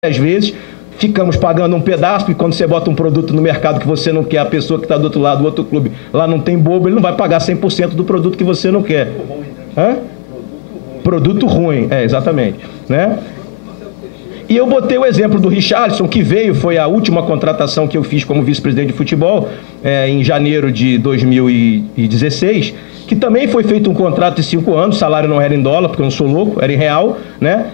às vezes ficamos pagando um pedaço, e quando você bota um produto no mercado que você não quer, a pessoa que está do outro lado, do outro clube, lá não tem bobo, ele não vai pagar 100% do produto que você não quer. Hã? Produto ruim, exatamente. Né? E eu botei o exemplo do Richarlison, que veio, foi a última contratação que eu fiz como vice-presidente de futebol, em janeiro de 2016, que também foi feito um contrato de 5 anos, o salário não era em dólar, porque eu não sou louco, era em real, né?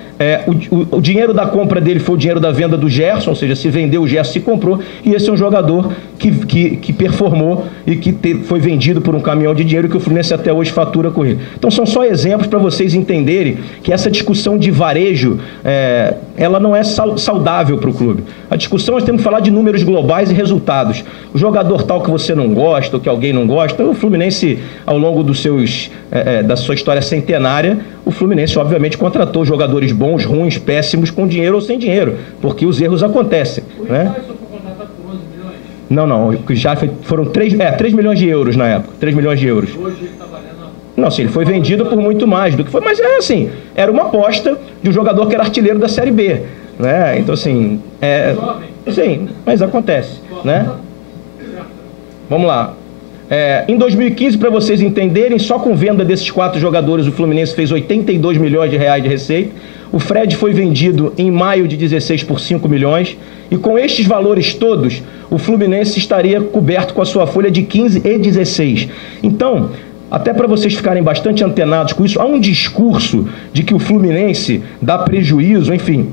O dinheiro da compra dele foi o dinheiro da venda do Gerson, ou seja, se vendeu o Gerson, se comprou, e esse é um jogador que performou e que foi vendido por um caminhão de dinheiro que o Fluminense até hoje fatura com ele. Então são só exemplos para vocês entenderem que essa discussão de varejo, ela não é saudável para o clube. A discussão, nós temos que falar de números globais e resultados. O jogador tal que você não gosta, ou que alguém não gosta, o Fluminense, ao longo da sua história centenária, o Fluminense obviamente contratou jogadores bons, ruins, péssimos, com dinheiro ou sem dinheiro, porque os erros acontecem. Né? Não, já foram 3 milhões de euros na época, 3 milhões de euros. Hoje ele está valendo... Não, sim, ele foi vendido por muito mais do que foi, mas assim, era uma aposta de um jogador que era artilheiro da Série B. Né? Então assim, sim, mas acontece. Né? Vamos lá. Em 2015, para vocês entenderem, só com venda desses 4 jogadores, o Fluminense fez 82 milhões de reais de receita. O Fred foi vendido em maio de 16 por 5 milhões. E com estes valores todos, o Fluminense estaria coberto com a sua folha de 15 e 16. Então, até para vocês ficarem bastante antenados com isso, há um discurso de que o Fluminense dá prejuízo, enfim...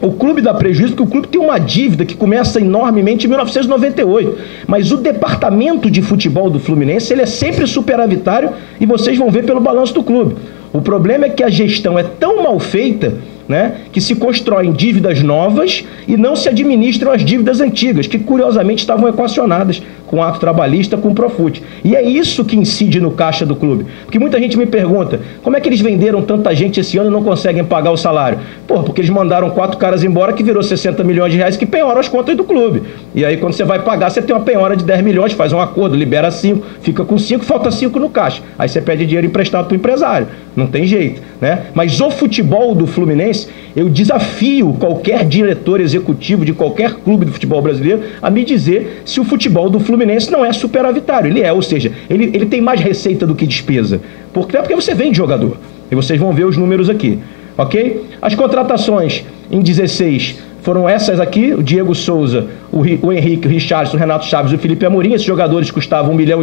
O clube dá prejuízo porque o clube tem uma dívida que começa enormemente em 1998. Mas o departamento de futebol do Fluminense, ele é sempre superavitário e vocês vão ver pelo balanço do clube. O problema é que a gestão é tão mal feita, né, que se constroem dívidas novas e não se administram as dívidas antigas, que curiosamente estavam equacionadas com o ato trabalhista, com o Profut. E é isso que incide no caixa do clube. Porque muita gente me pergunta, como é que eles venderam tanta gente esse ano e não conseguem pagar o salário? Porque eles mandaram 4 caras embora que virou 60 milhões de reais que penhoram as contas do clube. E aí quando você vai pagar, você tem uma penhora de 10 milhões, faz um acordo, libera 5, fica com 5, falta 5 no caixa. Aí você pede dinheiro emprestado para o empresário. Não tem jeito, né? Mas o futebol do Fluminense, eu desafio qualquer diretor executivo de qualquer clube do futebol brasileiro a me dizer se o futebol do Fluminense não é superavitário. Ele ou seja, ele tem mais receita do que despesa. Porque você vende jogador. E vocês vão ver os números aqui, ok? As contratações em 16 foram essas aqui, o Diego Souza, o Henrique, o Richarlison, o Renato Chaves e o Felipe Amorim. Esses jogadores custavam 1,1 milhão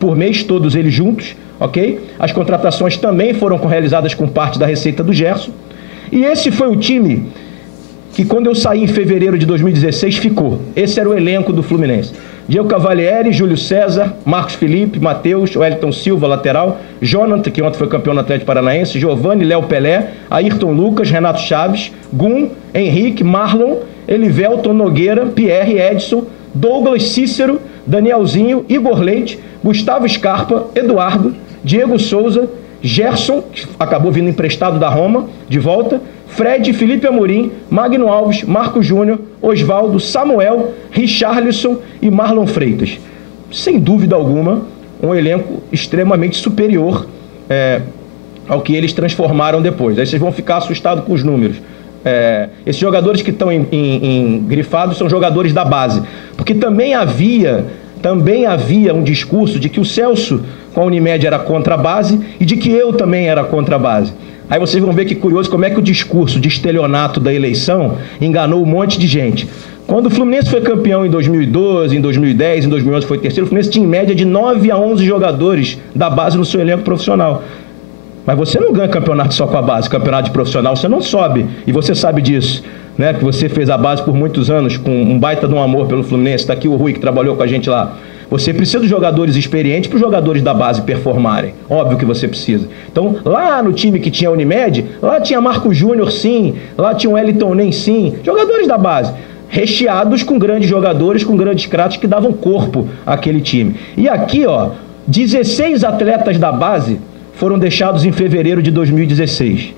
por mês, todos eles juntos, ok? As contratações também foram realizadas com parte da receita do Gerson. E esse foi o time que, quando eu saí em fevereiro de 2016, ficou. Esse era o elenco do Fluminense. Diego Cavalieri, Júlio César, Marcos Felipe, Matheus, Wellington Silva, lateral, Jonathan, que ontem foi campeão no Atlético Paranaense, Giovani, Léo Pelé, Ayrton Lucas, Renato Chaves, Gum, Henrique, Marlon, Elivelton, Nogueira, Pierre, Edson, Douglas, Cícero, Danielzinho, Igor Leite, Gustavo Scarpa, Eduardo, Diego Souza, Gerson, que acabou vindo emprestado da Roma, de volta, Fred, Felipe Amorim, Magno Alves, Marco Júnior, Osvaldo, Samuel, Richarlison e Marlon Freitas. Sem dúvida alguma, um elenco extremamente superior ao que eles transformaram depois. Aí vocês vão ficar assustados com os números. Esses jogadores que estão grifados são jogadores da base, porque também havia um discurso de que o Celso com a Unimed era contra a base e de que eu também era contra a base. Aí vocês vão ver que curioso como é que o discurso de estelionato da eleição enganou um monte de gente. Quando o Fluminense foi campeão em 2012, em 2010, em 2011 foi terceiro, o Fluminense tinha em média de 9 a 11 jogadores da base no seu elenco profissional. Mas você não ganha campeonato só com a base, campeonato de profissional você não sobe, e você sabe disso, né? Que você fez a base por muitos anos com um baita de um amor pelo Fluminense. Está aqui o Rui que trabalhou com a gente lá. Você precisa de jogadores experientes para os jogadores da base performarem. Óbvio que você precisa. Então, lá no time que tinha a Unimed, lá tinha Marco Júnior, sim. Lá tinha o Wellington Nem, sim. Jogadores da base. Recheados com grandes jogadores, com grandes craques que davam corpo àquele time. E aqui, 16 atletas da base foram deixados em fevereiro de 2016.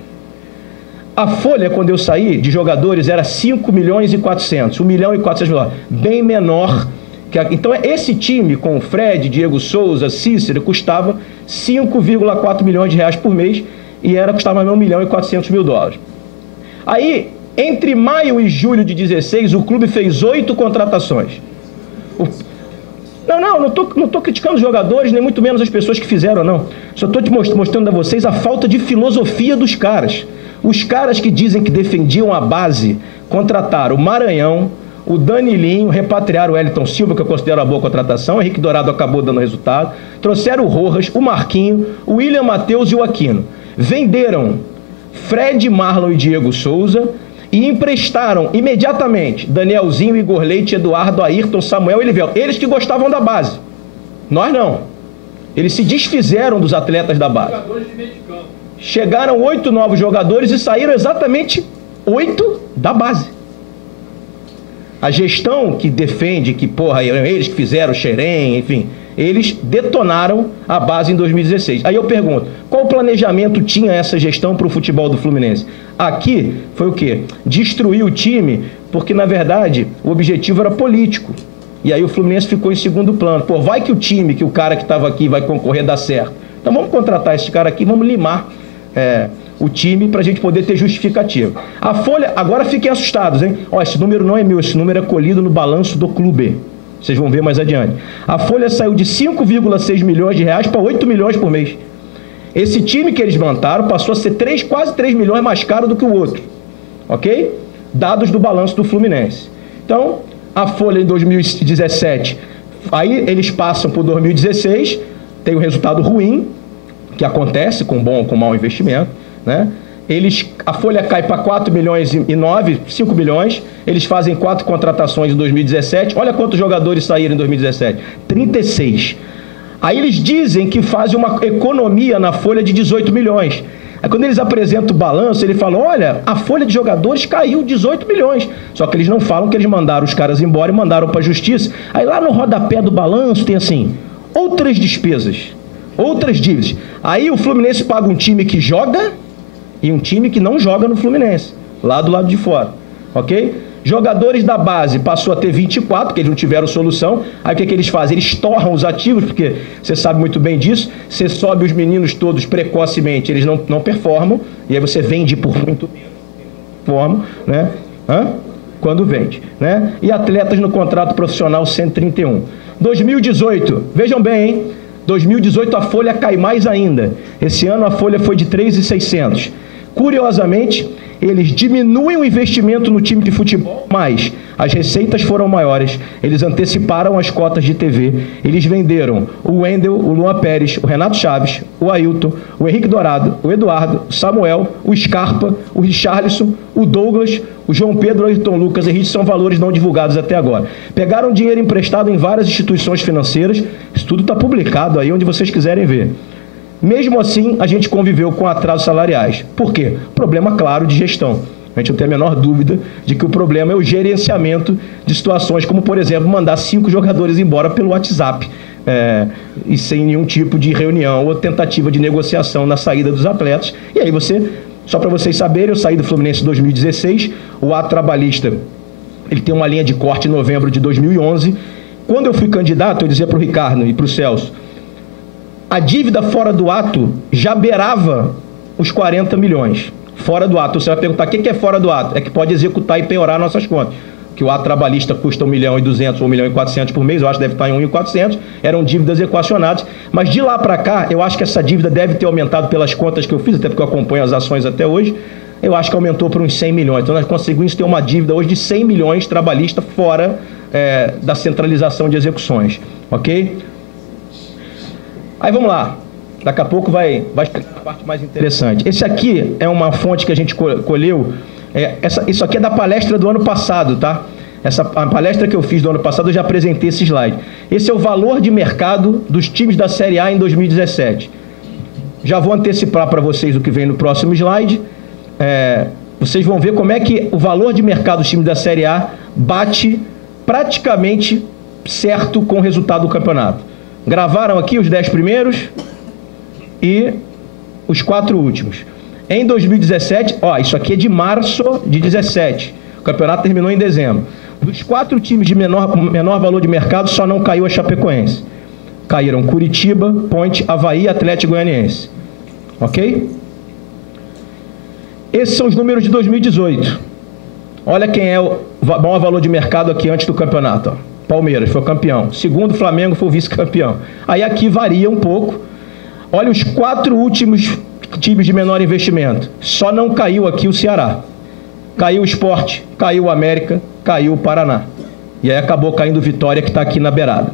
A folha, quando eu saí, de jogadores era 5 milhões e 400. 1 milhão e 400 mil. Bem menor. Então, esse time, com o Fred, Diego Souza, Cícero, custava 5,4 milhões de reais por mês e custava $1,4 milhão. Aí, Entre maio e julho de 16, o clube fez 8 contratações. Não estou criticando os jogadores, nem muito menos as pessoas que fizeram, não. Só estou te mostrando a vocês a falta de filosofia dos caras. Os caras que dizem que defendiam a base, contrataram o Maranhão, o Danilinho, repatriaram o Wellington Silva, que eu considero uma boa contratação, o Henrique Dourado acabou dando resultado, trouxeram o Rojas, o Marquinho, o William Matheus e o Aquino. Venderam Fred, Marlon e Diego Souza e emprestaram imediatamente Danielzinho, Igor Leite, Eduardo, Ayrton, Samuel e Elivel. Eles que gostavam da base. Nós não. Eles se desfizeram dos atletas da base. Chegaram 8 novos jogadores e saíram exatamente 8 da base. A gestão que defende que, porra, eles que fizeram o Xerém, enfim, eles detonaram a base em 2016. Aí eu pergunto, qual planejamento tinha essa gestão para o futebol do Fluminense? Aqui foi o quê? Destruir o time, porque na verdade o objetivo era político. E aí o Fluminense ficou em segundo plano. Pô, vai que o time, que o cara que estava aqui vai concorrer, dá certo. Então vamos contratar esse cara aqui, vamos limar o time para a gente poder ter justificativa. A Folha, agora fiquem assustados, hein? Ó, esse número não é meu, esse número é colhido no balanço do clube. Vocês vão ver mais adiante. A Folha saiu de 5,6 milhões de reais para 8 milhões por mês. Esse time que eles montaram passou a ser quase 3 milhões mais caro do que o outro. Ok? Dados do balanço do Fluminense. Então, a Folha em 2017, aí eles passam por 2016, tem um resultado ruim, que acontece com bom ou com mau investimento, né? A Folha cai para 4 milhões e 9, 5 milhões, eles fazem 4 contratações em 2017, olha quantos jogadores saíram em 2017, 36. Aí eles dizem que fazem uma economia na Folha de 18 milhões. Aí quando eles apresentam o balanço, ele fala, olha, a folha de jogadores caiu 18 milhões. Só que eles não falam que eles mandaram os caras embora e mandaram para a justiça. Aí lá no rodapé do balanço tem assim, outras despesas, outras dívidas. Aí o Fluminense paga um time que joga e um time que não joga no Fluminense, lá do lado de fora, ok? Jogadores da base passou a ter 24, porque eles não tiveram solução. Aí o que eles fazem? Eles torram os ativos, porque você sabe muito bem disso. Você sobe os meninos todos precocemente, eles não performam, e aí você vende por muito menos, né? Quando vende, né? E atletas no contrato profissional 131. 2018, vejam bem, hein? 2018 a folha cai mais ainda. Esse ano a folha foi de 3.600. Curiosamente, eles diminuem o investimento no time de futebol, mas as receitas foram maiores. Eles anteciparam as cotas de TV. Eles venderam o Wendel, o Luan Pérez, o Renato Chaves, o Ailton, o Henrique Dourado, o Eduardo, o Samuel, o Scarpa, o Richarlison, o Douglas, o João Pedro, o Ayrton Lucas e Rich, são valores não divulgados até agora. Pegaram dinheiro emprestado em várias instituições financeiras. Isso tudo está publicado aí onde vocês quiserem ver. Mesmo assim, a gente conviveu com atrasos salariais. Por quê? Problema claro de gestão. A gente não tem a menor dúvida de que o problema é o gerenciamento de situações como, por exemplo, mandar 5 jogadores embora pelo WhatsApp e sem nenhum tipo de reunião ou tentativa de negociação na saída dos atletas. E aí só para vocês saberem, eu saí do Fluminense em 2016, o ato trabalhista, ele tem uma linha de corte em novembro de 2011. Quando eu fui candidato, eu dizia para o Ricardo e para o Celso, a dívida fora do ato já beirava os 40 milhões. Fora do ato. Você vai perguntar, o que é fora do ato? É que pode executar e penhorar nossas contas. Que o ato trabalhista custa 1.200.000 ou 1.400.000 por mês, eu acho que deve estar em 1.400.000, eram dívidas equacionadas. Mas de lá para cá, eu acho que essa dívida deve ter aumentado pelas contas que eu fiz, até porque eu acompanho as ações até hoje, eu acho que aumentou para uns 100 milhões. Então nós conseguimos ter uma dívida hoje de 100 milhões trabalhista fora da centralização de execuções. Ok? Aí vamos lá, daqui a pouco vai explicar a parte mais interessante. Esse aqui é uma fonte que a gente colheu, isso aqui é da palestra do ano passado, tá? A palestra que eu fiz do ano passado, eu já apresentei esse slide. Esse é o valor de mercado dos times da Série A em 2017. Já vou antecipar para vocês o que vem no próximo slide. Vocês vão ver como é que o valor de mercado dos times da Série A bate praticamente certo com o resultado do campeonato. Gravaram aqui os 10 primeiros e os 4 últimos. Em 2017, isso aqui é de março de 17. O campeonato terminou em dezembro. Dos 4 times de menor valor de mercado, só não caiu a Chapecoense. Caíram Curitiba, Ponte, Avaí e Atlético Goianiense. Ok? Esses são os números de 2018. Olha quem é o maior valor de mercado aqui antes do campeonato. Ó. Palmeiras foi o campeão. Segundo, Flamengo foi o vice-campeão. Aí aqui varia um pouco. Olha os 4 últimos times de menor investimento. Só não caiu aqui o Ceará. Caiu o Sport, caiu o América, caiu o Paraná. E aí acabou caindo o Vitória, que está aqui na beirada.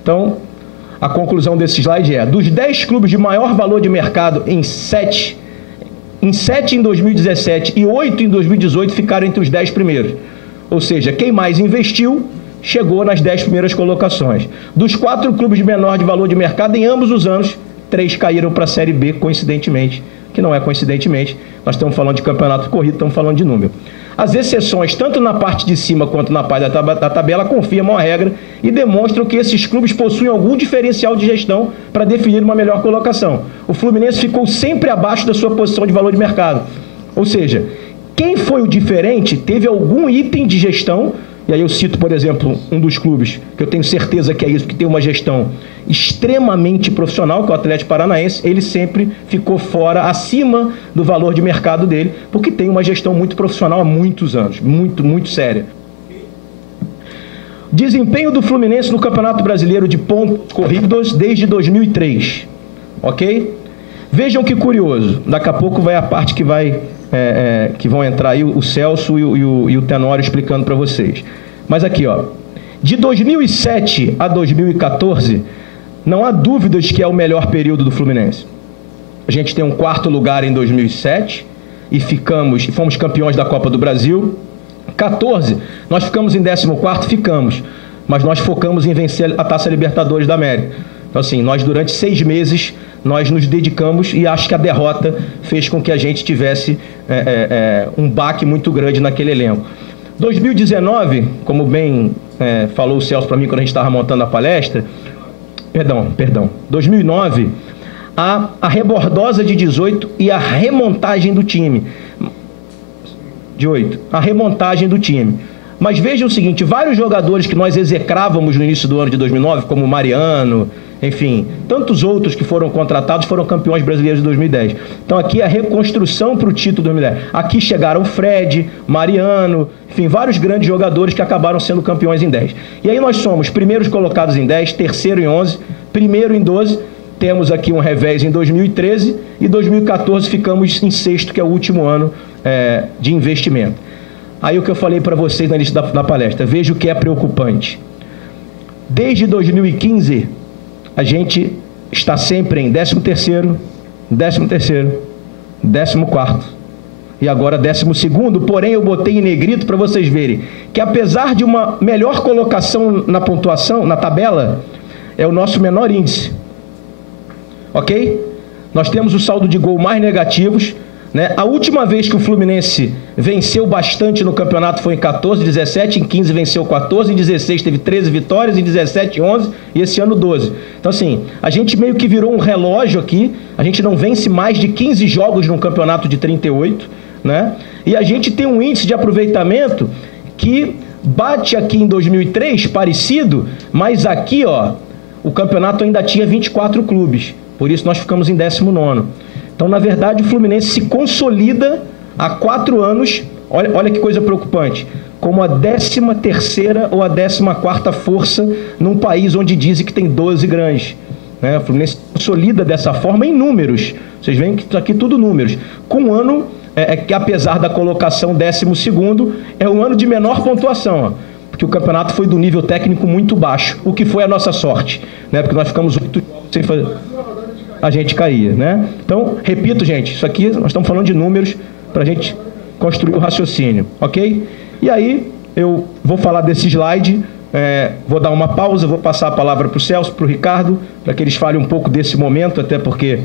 Então, a conclusão desse slide é, dos 10 clubes de maior valor de mercado em 7 em 2017 e 8 em 2018 ficaram entre os 10 primeiros. Ou seja, quem mais investiu chegou nas 10 primeiras colocações. Dos 4 clubes de menor de valor de mercado, em ambos os anos, 3 caíram para a Série B, coincidentemente, que não é coincidentemente, nós estamos falando de campeonato corrido, estamos falando de número. As exceções, tanto na parte de cima quanto na parte da tabela, confirmam a regra e demonstram que esses clubes possuem algum diferencial de gestão para definir uma melhor colocação. O Fluminense ficou sempre abaixo da sua posição de valor de mercado. Ou seja, quem foi o diferente teve algum item de gestão, e aí eu cito, por exemplo, um dos clubes, que eu tenho certeza que é isso, que tem uma gestão extremamente profissional, que é o Atlético Paranaense. Ele sempre ficou fora, acima do valor de mercado dele, porque tem uma gestão muito profissional há muitos anos, muito séria. Desempenho do Fluminense no Campeonato Brasileiro de pontos corridos desde 2003, ok? Vejam que curioso, daqui a pouco vai a parte que que vão entrar aí o Celso e o Tenório explicando para vocês. Mas aqui, ó, de 2007 a 2014, não há dúvidas que é o melhor período do Fluminense. A gente tem um 4º lugar em 2007 e fomos campeões da Copa do Brasil. 14, nós ficamos em 14º, ficamos, mas nós focamos em vencer a Taça Libertadores da América. Então, assim, nós durante 6 meses, nós nos dedicamos e acho que a derrota fez com que a gente tivesse um baque muito grande naquele elenco. 2019, como bem falou o Celso para mim quando a gente estava montando a palestra, 2009, a rebordosa de 18 e a remontagem do time. De 8, a remontagem do time. Mas vejam o seguinte, vários jogadores que nós execrávamos no início do ano de 2009, como o Mariano, enfim, tantos outros que foram contratados foram campeões brasileiros de 2010. Então aqui é a reconstrução para o título de 2010. Aqui chegaram Fred, Mariano, enfim, vários grandes jogadores que acabaram sendo campeões em 10. E aí nós somos primeiros colocados em 10, terceiro em 11, primeiro em 12, temos aqui um revés em 2013 e 2014 ficamos em 6º, que é o último ano de investimento. Aí o que eu falei para vocês no início da palestra, veja o que é preocupante. Desde 2015, a gente está sempre em 13º, 14º e agora 12º, porém eu botei em negrito para vocês verem que apesar de uma melhor colocação na pontuação, na tabela, é o nosso menor índice. Ok? Nós temos o saldo de gol mais negativos, né? A última vez que o Fluminense venceu bastante no campeonato foi em 14, 17, em 15 venceu 14, em 16 teve 13 vitórias, em 17, 11 e esse ano 12. Então assim, a gente meio que virou um relógio aqui, a gente não vence mais de 15 jogos num campeonato de 38, né? E a gente tem um índice de aproveitamento que bate aqui em 2003, parecido, mas aqui, ó, o campeonato ainda tinha 24 clubes, por isso nós ficamos em 19º. Então, na verdade, o Fluminense se consolida há 4 anos, olha que coisa preocupante, como a 13ª ou a 14ª força num país onde dizem que tem 12 grandes. Né? O Fluminense se consolida dessa forma em números. Vocês veem que isso aqui tudo números. Com um ano, que apesar da colocação 12º, é um ano de menor pontuação, ó, porque o campeonato foi do nível técnico muito baixo, o que foi a nossa sorte, né? Porque nós ficamos 8 jogos sem fazer... a gente caía, né? Então, repito, gente, isso aqui nós estamos falando de números para a gente construir o raciocínio, ok? E aí, eu vou falar desse slide, vou dar uma pausa, vou passar a palavra para o Celso, para o Ricardo, para que eles falem um pouco desse momento, até porque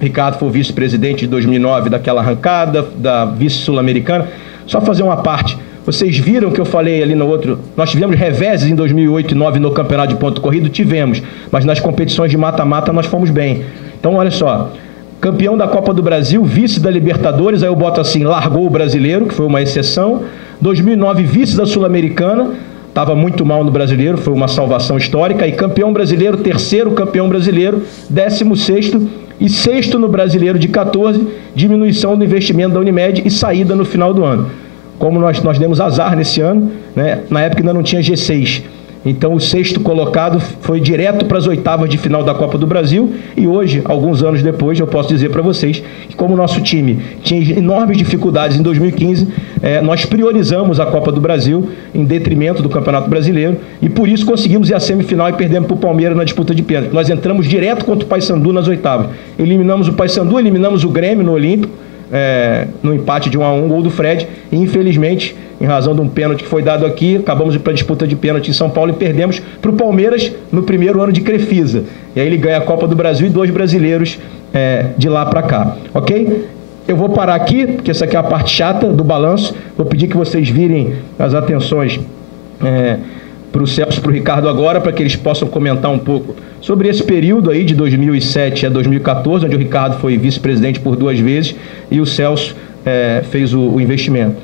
Ricardo foi o vice-presidente de 2009 daquela arrancada, da vice-sul-americana. Só fazer uma parte. Vocês viram que eu falei ali no outro... Nós tivemos reveses em 2008 e 2009 no campeonato de ponto corrido? Tivemos. Mas nas competições de mata-mata nós fomos bem. Então, olha só. Campeão da Copa do Brasil, vice da Libertadores, aí eu boto assim, largou o brasileiro, que foi uma exceção. 2009, vice da Sul-Americana, estava muito mal no brasileiro, foi uma salvação histórica. E campeão brasileiro, terceiro campeão brasileiro, 16º e 6º no brasileiro de 14, diminuição do investimento da Unimed e saída no final do ano. como nós demos azar nesse ano, né? Na época ainda não tinha G6. Então o 6º colocado foi direto para as oitavas de final da Copa do Brasil e hoje, alguns anos depois, eu posso dizer para vocês que como o nosso time tinha enormes dificuldades em 2015, nós priorizamos a Copa do Brasil em detrimento do Campeonato Brasileiro e por isso conseguimos ir à semifinal e perdemos para o Palmeiras na disputa de pênalti. Nós entramos direto contra o Paysandu nas oitavas. Eliminamos o Paysandu, eliminamos o Grêmio no Olímpico, no empate de 1-1, gol do Fred, e infelizmente, em razão de um pênalti que foi dado aqui, acabamos para a disputa de pênalti em São Paulo e perdemos para o Palmeiras no primeiro ano de Crefisa. E aí ele ganha a Copa do Brasil e 2 brasileiros de lá para cá, ok? Eu vou parar aqui, porque essa aqui é a parte chata do balanço. Vou pedir que vocês virem as atenções para o Celso e para o Ricardo agora, para que eles possam comentar um pouco sobre esse período aí de 2007 a 2014, onde o Ricardo foi vice-presidente por 2 vezes e o Celso fez o investimento.